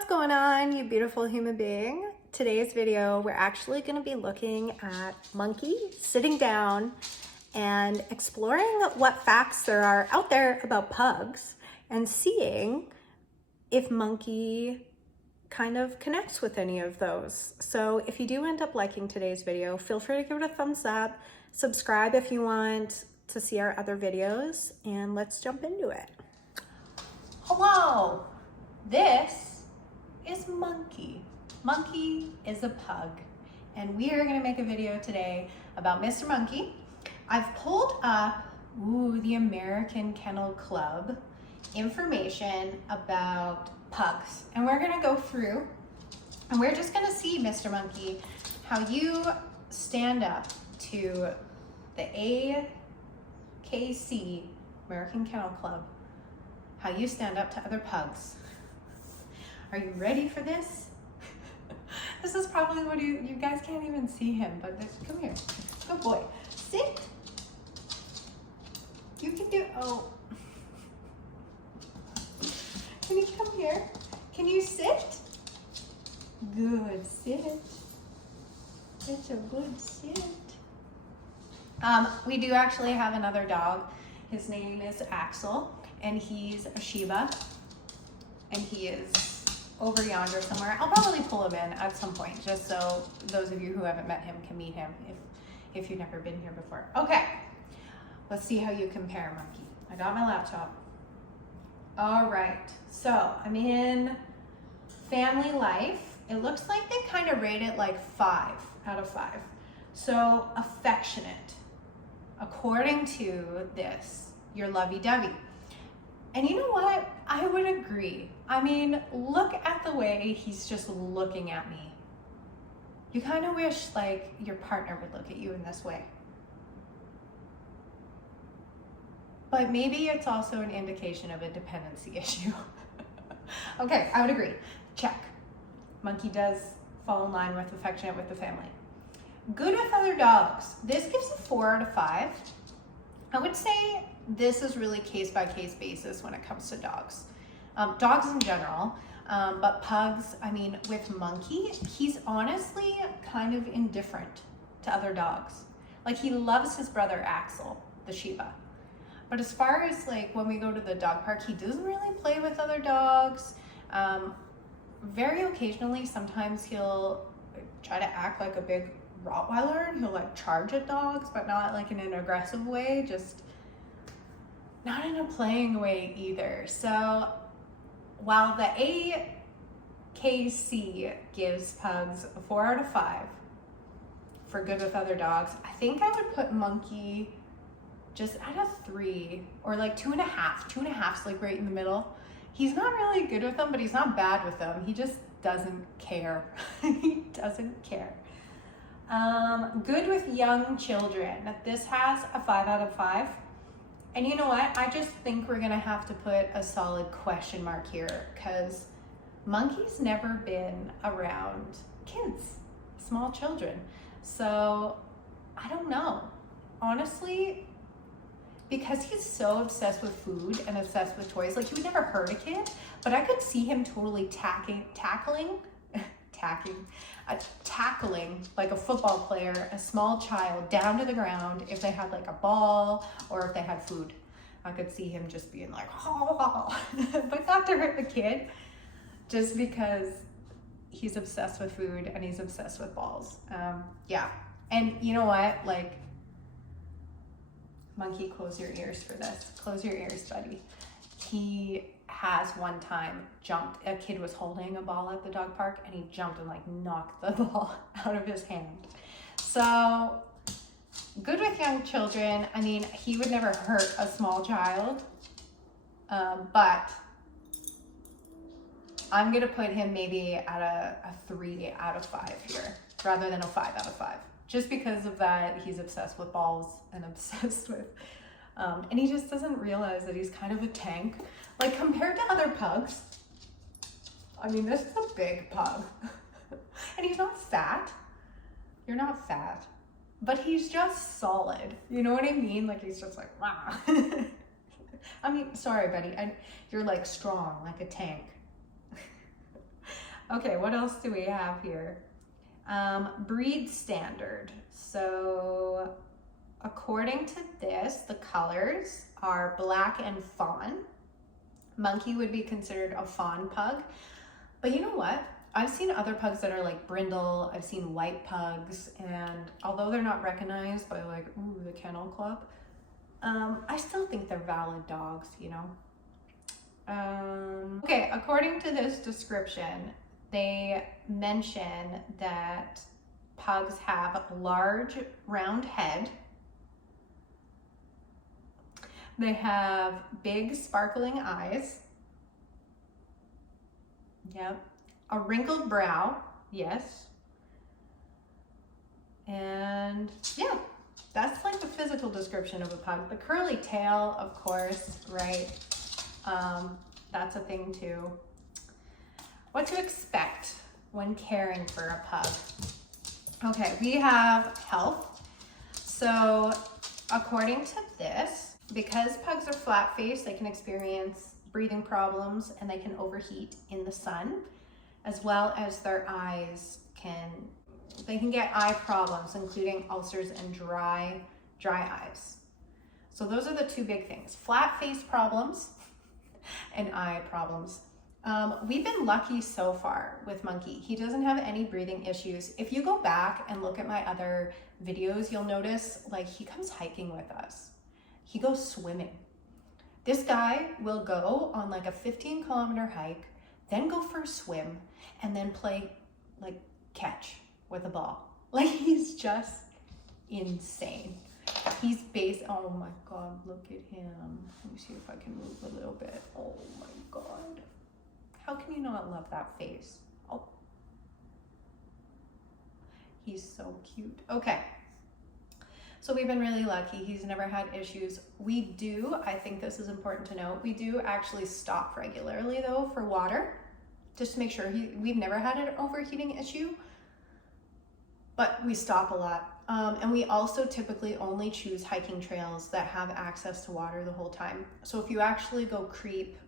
What's going on, you beautiful human being? Today's video, we're actually going to be looking at Monkey sitting down and exploring what facts there are out there about pugs and seeing if Monkey kind of connects with any of those. So if you do end up liking today's video, feel free to give it a thumbs up, subscribe if you want to see our other videos, and let's jump into it. Hello, this is Monkey. Monkey is a pug, and we are gonna make a video today about Mr. Monkey. I've pulled up the American Kennel Club information about pugs, and we're gonna go through and we're just gonna see, Mr. Monkey, how you stand up to the AKC, American Kennel Club, how you stand up to other pugs. Are you ready for this? This is probably what you guys can't even see him, but come here, good boy, sit. You can do, can you come here? Can you sit? Good, sit. It's a good sit. We do actually have another dog. His name is Axel, and he's a Shiba, and he is over yonder somewhere. I'll probably pull him in at some point, just so those of you who haven't met him can meet him if you've never been here before. Okay, let's see how you compare, Monkey. I got my laptop. All right, so I'm in family life. It looks like they kind of rate it like 5 out of 5. So affectionate, according to this, you're lovey-dovey. And you know what? I would agree. I mean, look at the way he's just looking at me. You kind of wish like your partner would look at you in this way. But maybe it's also an indication of a dependency issue. Okay, I would agree. Check. Monkey does fall in line with affectionate with the family. Good with other dogs. This gives a 4 out of 5. I would say this is really case-by-case basis when it comes to dogs. Dogs in general, but pugs, I mean, with Monkey, he's honestly kind of indifferent to other dogs. Like, he loves his brother Axel, the Shiba. But as far as like when we go to the dog park, he doesn't really play with other dogs. Very occasionally, sometimes he'll try to act like a big Rottweiler, and he'll like charge at dogs, but not like in an aggressive way, just not in a playing way either. So while the AKC gives pugs a 4 out of 5 for good with other dogs, I think I would put Monkey just at a 3 or like 2.5. 2.5's like right in the middle. He's not really good with them, but he's not bad with them. He just doesn't care. He doesn't care. Good with young children. This has a 5 out of 5. And you know what? I just think we're gonna have to put a solid question mark here, because Monkey's never been around kids, small children. So I don't know. Honestly, because he's so obsessed with food and obsessed with toys, like he would never hurt a kid, but I could see him totally tackling like a football player, a small child, down to the ground if they had like a ball or if they had food. I could see him just being like, oh, but not to hurt the kid, just because he's obsessed with food and he's obsessed with balls. Yeah, and you know what? Like, Monkey, close your ears for this. Close your ears, buddy. He has one time jumped, a kid was holding a ball at the dog park, and he jumped and like knocked the ball out of his hand. So good with young children. I mean, he would never hurt a small child, but I'm gonna put him maybe at a 3 out of 5 here, rather than a 5 out of 5. Just because of that, he's obsessed with balls and obsessed with, and he just doesn't realize that he's kind of a tank. Like, compared to other pugs, I mean, this is a big pug. And he's not fat. You're not fat. But he's just solid. You know what I mean? Like, he's just like, wow. I mean, sorry, buddy. You're like strong, like a tank. Okay, what else do we have here? Breed standard. So according to this, the colors are black and fawn. Monkey would be considered a fawn pug. But you know what? I've seen other pugs that are like brindle. I've seen white pugs, and although they're not recognized by like, ooh, the Kennel Club, I still think they're valid dogs, you know? Okay, according to this description, they mention that pugs have a large round head. They have big sparkling eyes. Yep. A wrinkled brow. Yes. And yeah, that's like the physical description of a pug. The curly tail, of course, right? That's a thing too. What to expect when caring for a pug. Okay, we have health. So according to this, because pugs are flat-faced, they can experience breathing problems and they can overheat in the sun, as well as their eyes they can get eye problems, including ulcers and dry eyes. So those are the two big things, flat-faced problems and eye problems. We've been lucky so far with Monkey. He doesn't have any breathing issues. If you go back and look at my other videos, you'll notice like he comes hiking with us. He goes swimming. This guy will go on like a 15-kilometer hike, then go for a swim, and then play like catch with a ball. Like, he's just insane. Oh my God, look at him. Let me see if I can move a little bit. Oh my God. How can you not love that face? Oh, he's so cute. Okay. So we've been really lucky. He's never had issues. I think this is important to note, we do actually stop regularly though for water, just to make sure we've never had an overheating issue, but we stop a lot. And we also typically only choose hiking trails that have access to water the whole time. So if you actually go creep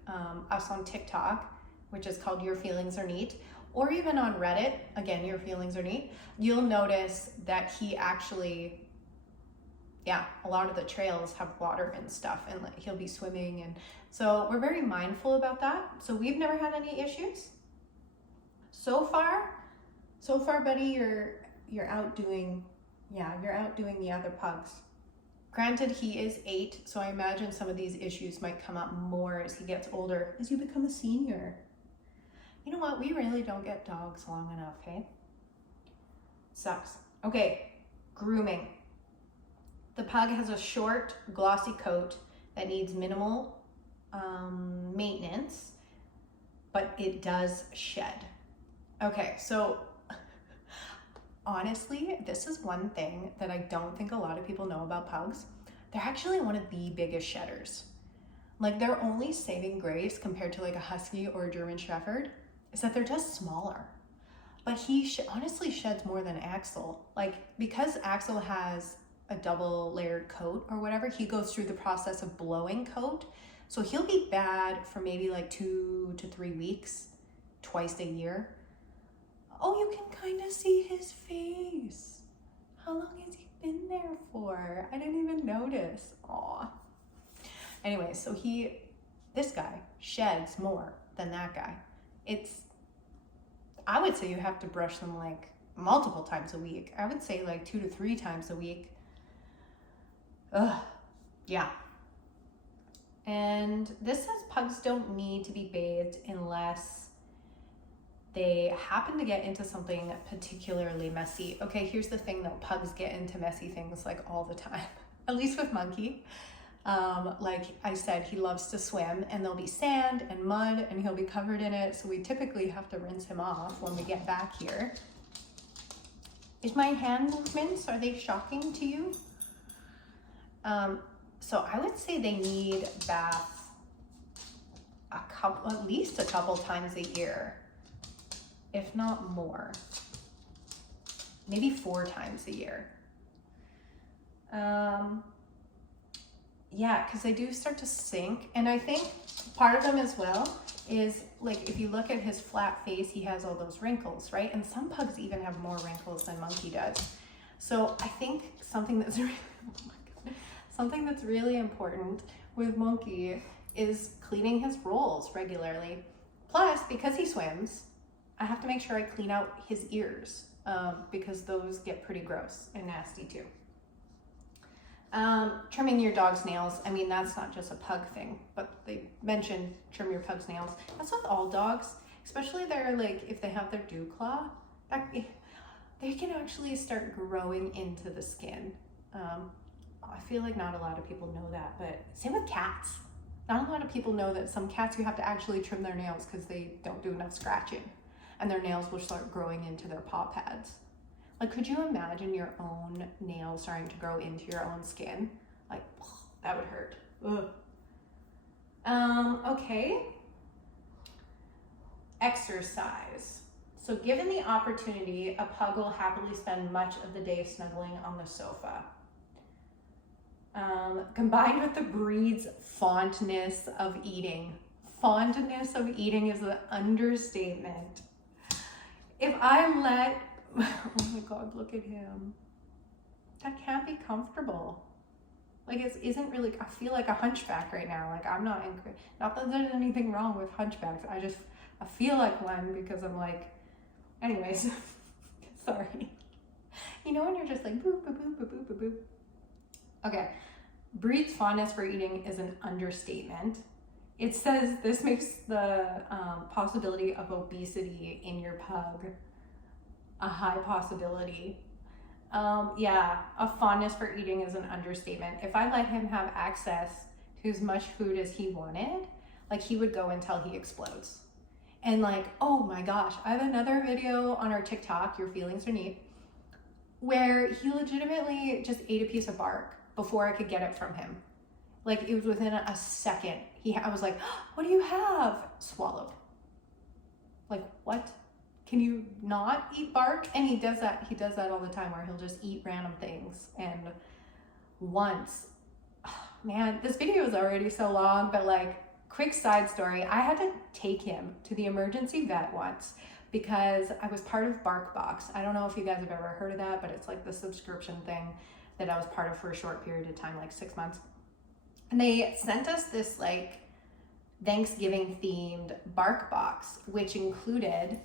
us on TikTok, which is called Your Feelings Are Neat, or even on Reddit, again, Your Feelings Are Neat, you'll notice that he actually, a lot of the trails have water and stuff, and like, he'll be swimming, and so we're very mindful about that. So we've never had any issues. So far, buddy, you're outdoing the other pugs. Granted, he is 8, so I imagine some of these issues might come up more as he gets older, as you become a senior. You know what? We really don't get dogs long enough, hey? Sucks. Okay, grooming. The pug has a short, glossy coat that needs minimal maintenance, but it does shed. Okay, so honestly, this is one thing that I don't think a lot of people know about pugs. They're actually one of the biggest shedders. Like, their only saving grace compared to like a husky or a German shepherd is that they're just smaller. But he honestly sheds more than Axel. Like, because Axel has a double layered coat or whatever, he goes through the process of blowing coat. So he'll be bad for maybe like 2 to 3 weeks, twice a year. Oh, you can kind of see his face. How long has he been there for? I didn't even notice. Aw. Anyway, so this guy sheds more than that guy. I would say you have to brush them like multiple times a week. I would say like 2 to 3 times a week. Ugh, yeah. And this says pugs don't need to be bathed unless they happen to get into something particularly messy. Okay, here's the thing though, pugs get into messy things like all the time, at least with Monkey. Like I said, he loves to swim, and there'll be sand and mud and he'll be covered in it. So we typically have to rinse him off when we get back here. Is my hand movements, are they shocking to you? So I would say they need baths at least a couple times a year, if not more, maybe 4 times a year. Yeah, because they do start to sink. And I think part of them as well is like, if you look at his flat face, he has all those wrinkles, right? And some pugs even have more wrinkles than Monkey does. So I think something that's really, oh my God, something that's really important with Monkey is cleaning his rolls regularly. Plus, because he swims, I have to make sure I clean out his ears because those get pretty gross and nasty too. Trimming your dog's nails, I mean, that's not just a pug thing, but they mentioned trim your pug's nails. That's with all dogs, especially they're like, if they have their dew claw, they can actually start growing into the skin. I feel like not a lot of people know that, but same with cats. Not a lot of people know that some cats, you have to actually trim their nails because they don't do enough scratching, and their nails will start growing into their paw pads. Like, could you imagine your own nails starting to grow into your own skin? Like, that would hurt. Ugh. Okay. Exercise. So given the opportunity, a pug will happily spend much of the day snuggling on the sofa. Combined with the breed's fondness of eating. Fondness of eating is an understatement. If I let, oh my God, look at him. That can't be comfortable. Like, it isn't really, I feel like a hunchback right now. Like, I'm not that there's anything wrong with hunchbacks. I feel like one because I'm like, anyways, sorry. You know when you're just like, boop, boop, boop, boop, boop, boop, boop. Okay, breed's fondness for eating is an understatement. It says this makes the possibility of obesity in your pug a high possibility. Yeah, a fondness for eating is an understatement. If I let him have access to as much food as he wanted, like, he would go until he explodes. And like, oh my gosh, I have another video on our TikTok, Your Feelings Are Neat, where he legitimately just ate a piece of bark before I could get it from him. Like, it was within a second. I was like, oh, what do you have? Swallowed. Like, what? Can you not eat bark? And he does that all the time, where he'll just eat random things. And once, oh, man, this video is already so long, but like, quick side story, I had to take him to the emergency vet once because I was part of BarkBox. I don't know if you guys have ever heard of that, but it's like the subscription thing that I was part of for a short period of time, like 6 months. And they sent us this like Thanksgiving themed BarkBox, which included,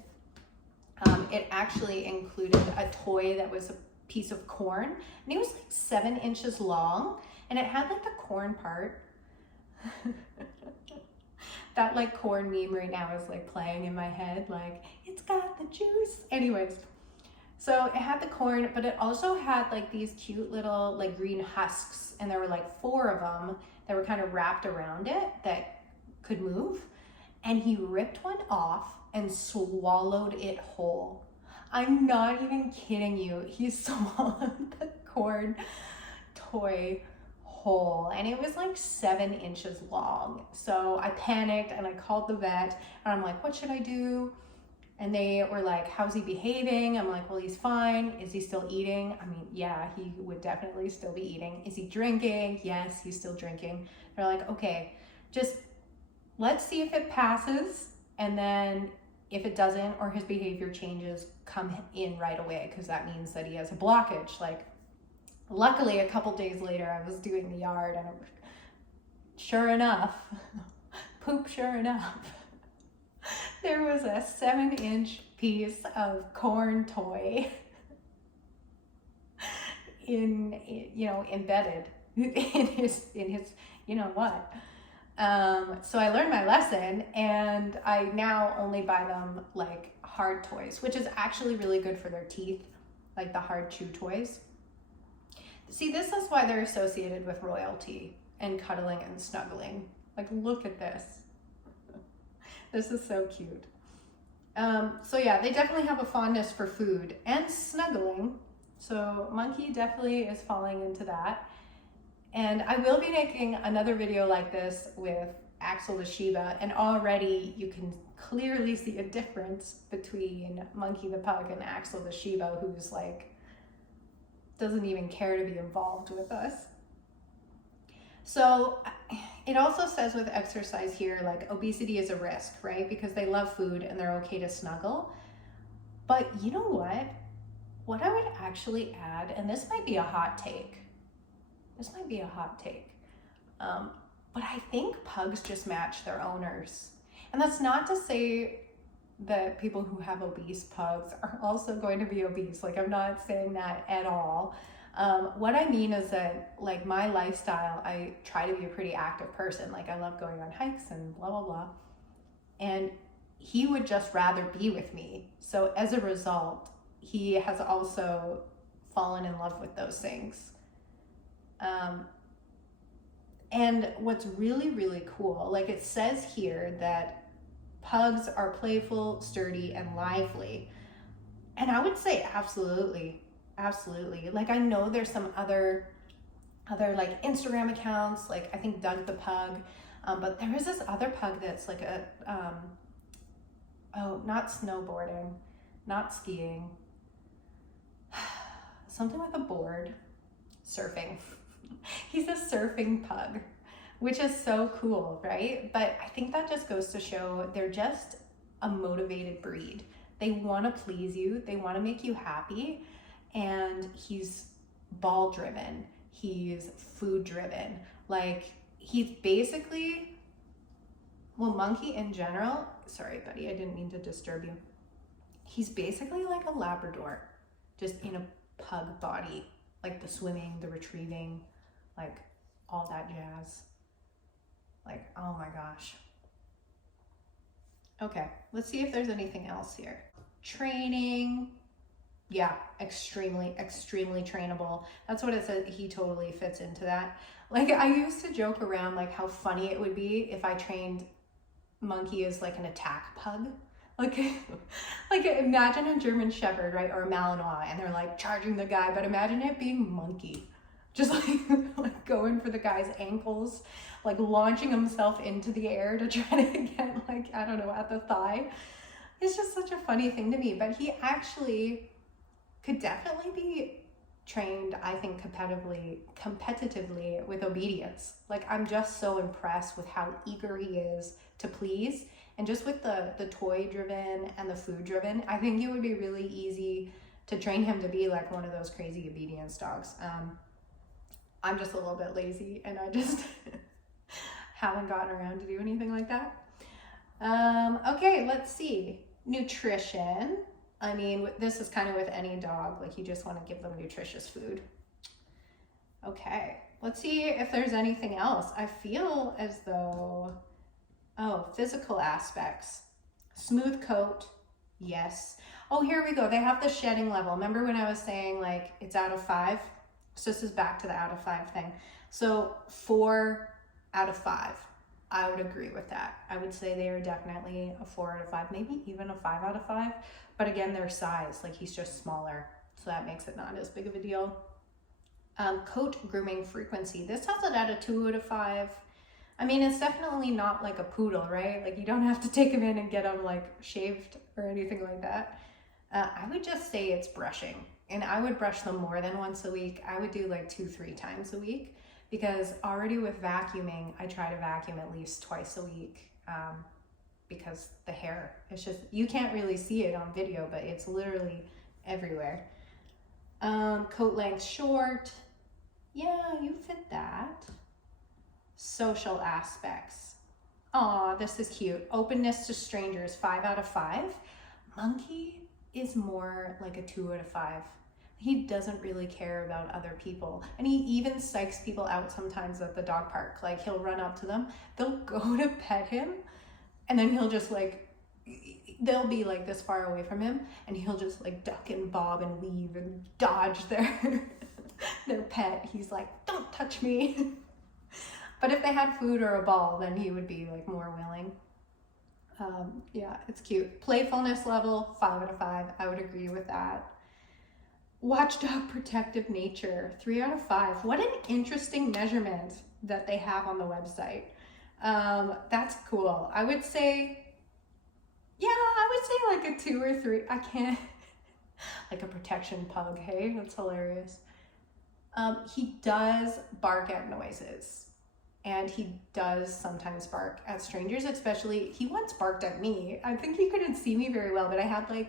it actually included a toy that was a piece of corn, and it was like 7 inches long, and it had like the corn part. That like corn meme right now is like playing in my head, like, it's got the juice. Anyways, so it had the corn, but it also had like these cute little like green husks, and there were like 4 of them that were kind of wrapped around it that could move. And he ripped one off and swallowed it whole. I'm not even kidding you. He swallowed the corn toy whole, and it was like 7 inches long. So I panicked and I called the vet, and I'm like, what should I do? And they were like, how's he behaving? I'm like, well, he's fine. Is he still eating? I mean, yeah, he would definitely still be eating. Is he drinking? Yes, he's still drinking. They're like, okay, just let's see if it passes, and then if it doesn't, or his behavior changes, come in right away, because that means that he has a blockage. Like, luckily, a couple days later, I was doing the yard, and sure enough, sure enough, there was a 7-inch piece of corn toy embedded in his, you know what. So I learned my lesson, and I now only buy them like hard toys, which is actually really good for their teeth, like the hard chew toys. See, this is why they're associated with royalty and cuddling and snuggling. Like, look at this. This is so cute. So yeah, they definitely have a fondness for food and snuggling. So Monkey definitely is falling into that. And I will be making another video like this with Axel the Shiba, and already you can clearly see a difference between Monkey the Pug and Axel the Shiba, who's like, doesn't even care to be involved with us. So It also says with exercise here, like obesity is a risk, right? Because they love food and they're okay to snuggle. But you know what? What I would actually add, and this might be a hot take. But I think pugs just match their owners. And that's not to say that people who have obese pugs are also going to be obese. Like, I'm not saying that at all. What I mean is that, like, my lifestyle, I try to be a pretty active person. Like, I love going on hikes and blah, blah, blah. And he would just rather be with me. So as a result, he has also fallen in love with those things. And what's really, really cool, like it says here that pugs are playful, sturdy, and lively. And I would say absolutely. Like, I know there's some other like Instagram accounts, like I think Doug the Pug, but there is this other pug that's like a, not snowboarding, not skiing, something with a board, surfing. He's a surfing pug, which is so cool, right? But I think that just goes to show they're just a motivated breed. They want to please you, they want to make you happy, and he's ball driven, he's food driven. Like, he's basically, well, monkey in general, sorry buddy, I didn't mean to disturb you. He's basically like a Labrador, just in a pug body, like the swimming, the retrieving, like all that jazz. Like, oh my gosh. Okay, let's see if there's anything else here. Training, yeah, extremely trainable. That's what it says. He totally fits into that. Like, I used to joke around like how funny it would be if I trained Monkey as like an attack pug. Like, like imagine a German Shepherd, right, or a Malinois, and they're like charging the guy, but imagine it being Monkey, just like going for the guy's ankles, like launching himself into the air to try to get, like, I don't know, at the thigh. It's just such a funny thing to me, but he actually could definitely be trained, I think, competitively with obedience. Like, I'm just so impressed with how eager he is to please. And just with the toy driven and the food driven, I think it would be really easy to train him to be like one of those crazy obedience dogs. I'm just a little bit lazy and I just haven't gotten around to do anything like that. Okay, let's see. Nutrition. I mean, this is kind of with any dog, like you just want to give them nutritious food. Okay, let's see if there's anything else. I feel as though, physical aspects. Smooth coat, yes. Oh, here we go. They have the shedding level. Remember when I was saying like it's out of 5? So this is back to the out of 5 thing. So 4 out of 5. I would agree with that. I would say they are definitely a 4 out of 5, maybe even a 5 out of 5. But again, their size, like he's just smaller. So that makes it not as big of a deal. Coat grooming frequency. This has it at a 2 out of 5. I mean, it's definitely not like a poodle, right? Like, you don't have to take him in and get him like shaved or anything like that. I would just say it's brushing, and I would brush them more than once a week. I would do like 2-3 times a week, because already with vacuuming, I try to vacuum at least twice a week, because the hair, it's just, you can't really see it on video, but it's literally everywhere. Coat length short. Yeah, you fit that. Social aspects. Aw, this is cute. Openness to strangers, 5 out of 5. Monkey is more like a 2 out of 5. He doesn't really care about other people. And he even psychs people out sometimes at the dog park. Like, he'll run up to them, they'll go to pet him, and then he'll just like, they'll be like this far away from him, and he'll just like duck and bob and weave and dodge their pet. He's like, don't touch me. But if they had food or a ball, then he would be like more willing. Yeah, it's cute. Playfulness level, 5 out of 5. I would agree with that. Watchdog protective nature, 3 out of 5. What an interesting measurement that they have on the website. That's cool. I would say, yeah, I would say like a 2 or 3. I can't, like a protection pug, hey? That's hilarious. He does bark at noises. And he does sometimes bark at strangers, especially, he once barked at me. I think he couldn't see me very well, but I had my,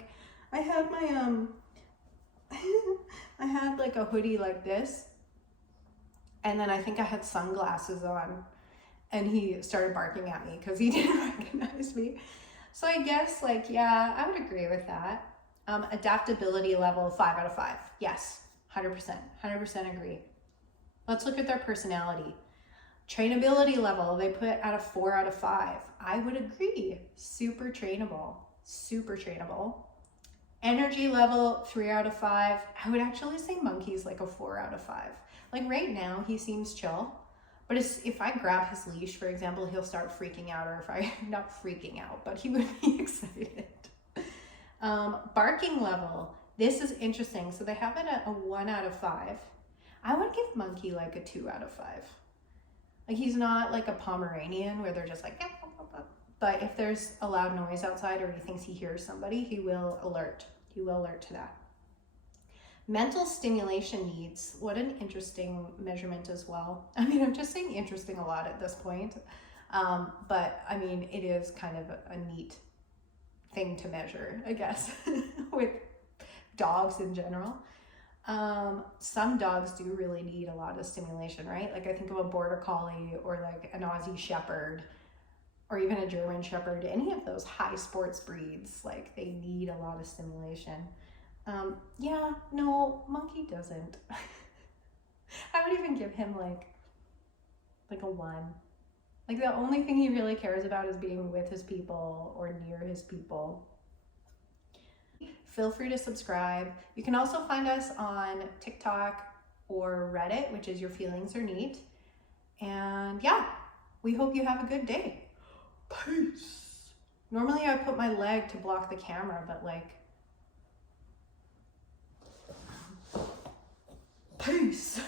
I had like a hoodie like this. And then I think I had sunglasses on, and he started barking at me because he didn't recognize me. So I guess like, yeah, I would agree with that. Adaptability level, 5 out of 5. Yes, 100% agree. Let's look at their personality. Trainability level, they put at a 4 out of 5. I would agree. Super trainable. Energy level, 3 out of 5. I would actually say monkey's like a 4 out of 5. Like right now, he seems chill. But if I grab his leash, for example, he'll start freaking out, or if I, not freaking out, but he would be excited. Barking level, this is interesting. So they have it at a 1 out of 5. I would give monkey like a 2 out of 5. Like he's not like a Pomeranian where they're just like, but if there's a loud noise outside or he thinks he hears somebody, he will alert. He will alert to that. Mental stimulation needs, what an interesting measurement as well. I mean, I'm just saying interesting a lot at this point. But I mean, it is kind of a neat thing to measure, I guess, with dogs in general. Some dogs do really need a lot of stimulation, right? Like I think of a border collie or like an Aussie shepherd or even a German shepherd, any of those high sports breeds, like they need a lot of stimulation. Yeah, no, monkey doesn't. I would even give him like a 1. Like the only thing he really cares about is being with his people or near his people. Feel free to subscribe. You can also find us on TikTok or Reddit, which is Your Feelings Are Neat. And yeah, we hope you have a good day. Peace. Normally I put my leg to block the camera, but like, peace.